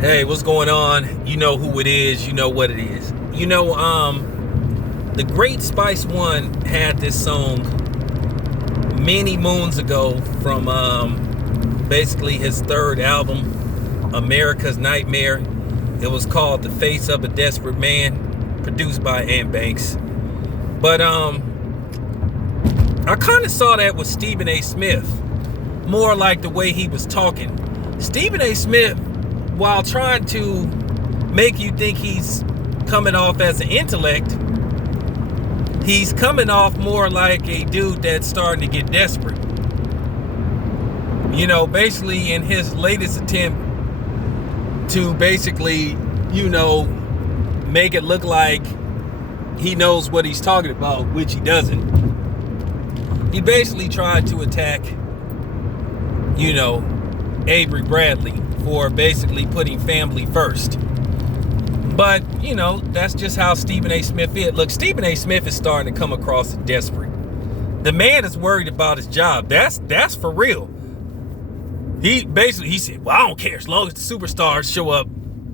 Hey, what's going on? You know who it is. You know what it is. The Great Spice One had this song many moons ago from basically his third album, America's Nightmare. It was called The Face of a Desperate Man, produced by Ant Banks. But I kind of saw that with Stephen A. Smith, more like the way he was talking. Stephen A. Smith, while trying to make you think he's coming off as an intellect, he's coming off more like a dude that's starting to get desperate. Basically in his latest attempt to basically, make it look like he knows what he's talking about, which he doesn't. He basically tried to attack, Avery Bradley for basically putting family first. But, that's just how Stephen A. Smith is. Look, Stephen A. Smith is starting to come across as desperate. The man is worried about his job. That's for real. He said, well, I don't care as long as the superstars show up.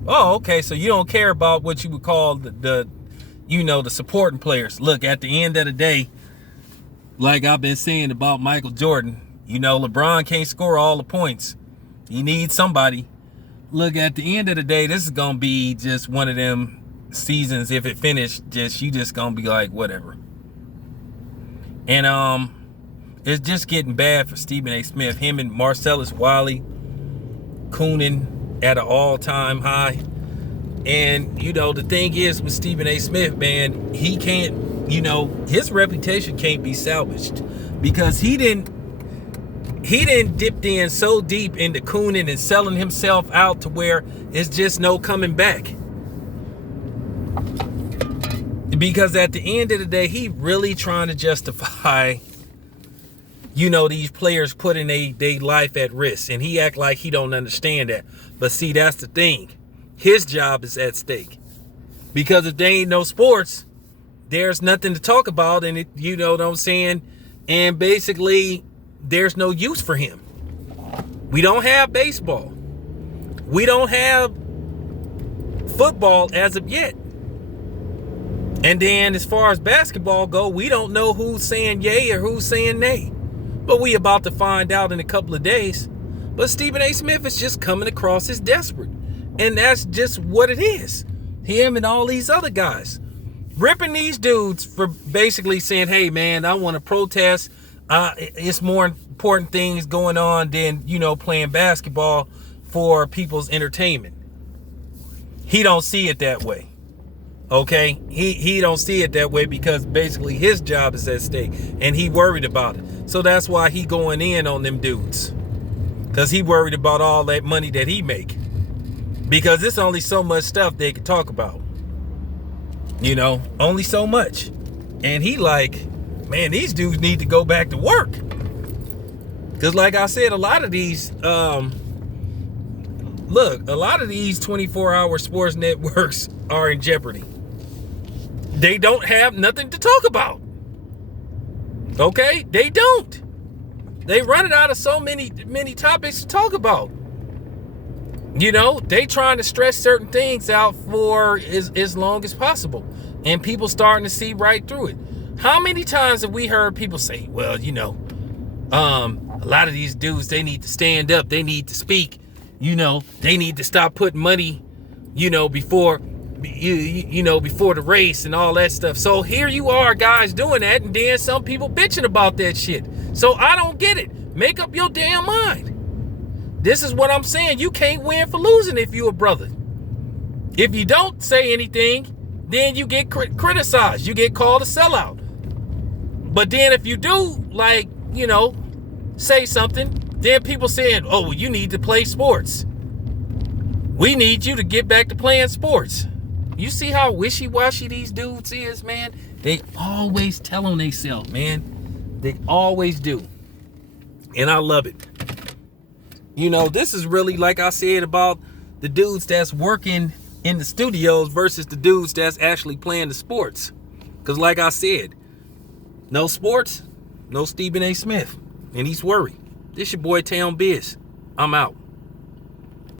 Oh, okay, so you don't care about what you would call the supporting players. Look, at the end of the day, like I've been saying about Michael Jordan, LeBron can't score all the points. He needs somebody. Look, at the end of the day, this is going to be just one of them seasons. If it finished, you just going to be like, whatever. And it's just getting bad for Stephen A. Smith. Him and Marcellus Wiley, Coonan at an all-time high. And, the thing is with Stephen A. Smith, man, he can't, his reputation can't be salvaged because he didn't dip in so deep into Coonan and selling himself out to where it's just no coming back. Because at the end of the day, he really trying to justify, these players putting their life at risk. And he act like he don't understand that. But see, that's the thing. His job is at stake. Because if there ain't no sports, there's nothing to talk about. And it, you know what I'm saying? And basically, there's no use for him. We don't have baseball. We don't have football as of yet. And then as far as basketball go, we don't know who's saying yay or who's saying nay. But we about to find out in a couple of days. But Stephen A. Smith is just coming across as desperate. And that's just what it is. Him and all these other guys. Ripping these dudes for basically saying, hey man, I want to protest. It's more important things going on than, playing basketball for people's entertainment. He don't see it that way. Okay? He don't see it that way because basically his job is at stake and he worried about it. So that's why he going in on them dudes. Because he worried about all that money that he make. Because there's only so much stuff they can talk about. Only so much. And he like, man, these dudes need to go back to work. Because like I said, a lot of these 24-hour sports networks are in jeopardy. They don't have nothing to talk about. Okay? They don't. They run it out of so many topics to talk about. They trying to stretch certain things out for as long as possible. And people starting to see right through it. How many times have we heard people say, well, a lot of these dudes, they need to stand up. They need to speak. They need to stop putting money, before the race and all that stuff. So here you are guys doing that. And then some people bitching about that shit. So I don't get it. Make up your damn mind. This is what I'm saying. You can't win for losing if you a brother. If you don't say anything, then you get criticized. You get called a sellout. But then if you do, say something, then people saying, oh, well, you need to play sports. We need you to get back to playing sports. You see how wishy-washy these dudes is, man? They always tell on themselves, man. They always do. And I love it. This is really, like I said, about the dudes that's working in the studios versus the dudes that's actually playing the sports. Because like I said, no sports, no Stephen A. Smith. And he's worried. This your boy Town Biz. I'm out.